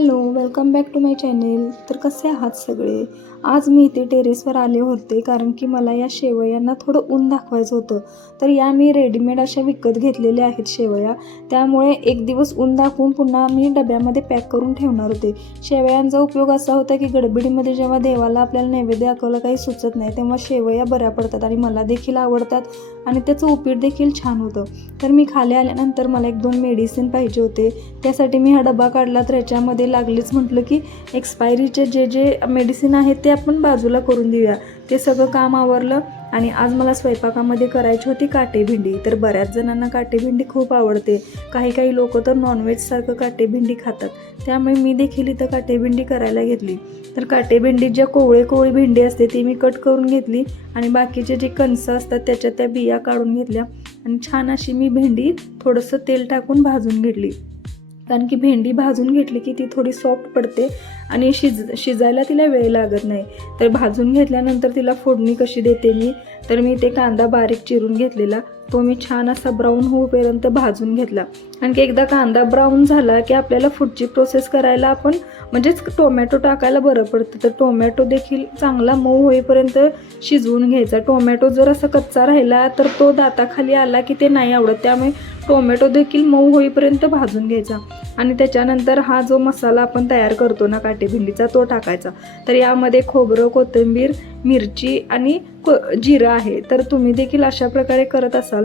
Hello, welcome back to my channel. तर कसे आहात सगळे? आज मी इथे टेरेसवर आले होते कारण की मला या शेवयांना थोडं ऊन दाखवायचं होतं. तर या मी रेडीमेड अशा विकत घेतलेल्या आहेत शेवया. त्यामुळे एक दिवस ऊन दाखवून पुन्हा मी डब्यामध्ये पॅक करून ठेवणार होते. शेवयांचा उपयोग असा होता की गडबडीमध्ये जेव्हा देवाला आपल्याला नैवेद्य दाखवायला काही सुचत नाही तेव्हा शेवया बऱ्या पडतात आणि मला देखील आवडतात आणि त्याचं उपीट देखील छान होतं. तर मी खाली आल्यानंतर मला 1-2 मेडिसिन पाहिजे होते. त्यासाठी मी हा डबा काढला तर याच्यामध्ये लागलीच म्हटलं की एक्सपायरीचे जे मेडिसिन आहेत ते आपण बाजूला करून देऊया. ते सगळं काम आवरलं आणि आज मला स्वयंपाकामध्ये करायची होती काटे भेंडी. तर बऱ्याच जणांना काटे भेंडी खूप आवडते. काही लोक तर नॉनव्हेजसारखं काटे भेंडी खातात. त्यामुळे मी देखील इथं काटे भेंडी करायला घेतली. तर काटे भेंडी ज्या कोवळी भेंडी असते ती मी कट करून घेतली आणि बाकीचे जे कणसं असतात त्याच्या त्या बिया काढून घेतल्या आणि छान अशी मी भेंडी थोडंसं तेल टाकून भाजून घेतली. कारण की भेंडी भाजून घेतली की ती थोडी सॉफ्ट पडते आणि शिजायला तिला वेळ लागत नाही. तर भाजून घेतल्यानंतर तिला फोडणी कशी देते मी, तर मी ते कांदा बारीक चिरून घेतलेला तो मी छान असा ब्राऊन होईपर्यंत भाजून घेतला. आणखी एकदा कांदा ब्राऊन झाला की आपल्याला पुढची प्रोसेस करायला आपण म्हणजेच टोमॅटो टाकायला बरं पडतं. तर टोमॅटो देखील चांगला मऊ होईपर्यंत शिजवून घ्यायचा. टोमॅटो जर असा कच्चा राहिला तर तो दाताखाली आला की ते नाही आवडत. त्यामुळे टोमॅटो देखील मऊ होईपर्यंत भाजून घ्यायचा आणि त्याच्यानंतर हा जो मसाला आपण तयार करतो ना काटे भेंडीचा तो टाकायचा. तर यामध्ये खोबरं, कोथिंबीर, मिरची आणि जिरं आहे. तर तुम्ही देखील अशा प्रकारे करत असाल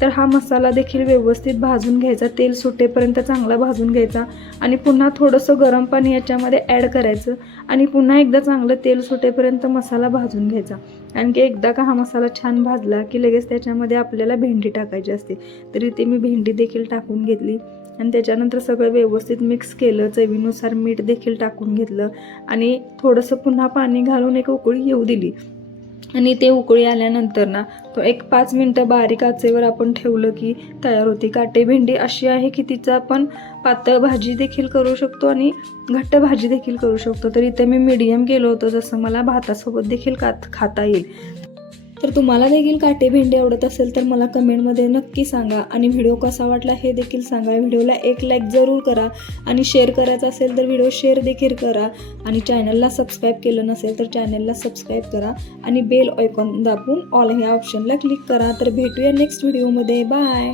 तर हा मसाला देखील व्यवस्थित भाजून घ्यायचा. तेल सुटेपर्यंत चांगला भाजून घ्यायचा आणि पुन्हा थोडंसं गरम पाणी याच्यामध्ये ॲड करायचं आणि पुन्हा एकदा चांगलं तेल सुटेपर्यंत मसाला भाजून घ्यायचा. आणखी एकदा का हा मसाला छान भाजला की लगेच त्याच्यामध्ये आपल्याला भेंडी टाकायची असते. तर इथे मी भेंडी देखील टाकून घेतली आणि त्याच्यानंतर सगळं व्यवस्थित मिक्स केलं. चवीनुसार मीठ देखील टाकून घेतलं आणि थोडंसं पुन्हा पाणी घालून एक उकळी येऊ दिली आणि ते उकळी आल्यानंतर ना तो 1-5 मिनटं बारीक आचेवर आपण ठेवलं की तयार होती. काटे भेंडी अशी आहे की तिचं आपण पातळ भाजी देखील करू शकतो आणि घट्ट भाजी देखील करू शकतो. तर इथे मी मीडियम केलं होतं जसं मला भातासोबत देखील खाता येईल. तर तुम्हाला देखील काटे भेंडी आवडत असेल तर मला कमेंटमध्ये नक्की सांगा आणि व्हिडिओ कसा वाटला हे देखील सांगा. व्हिडिओला 1 लाईक जरूर करा आणि शेअर करायचा असेल तर व्हिडिओ शेअर देखील करा आणि चॅनलला सबस्क्राईब केलं नसेल तर चॅनलला सबस्क्राईब करा आणि बेल आयकॉन दाबून ऑल ह्या ऑप्शनला क्लिक करा. तर भेटूया नेक्स्ट व्हिडिओमध्ये. बाय.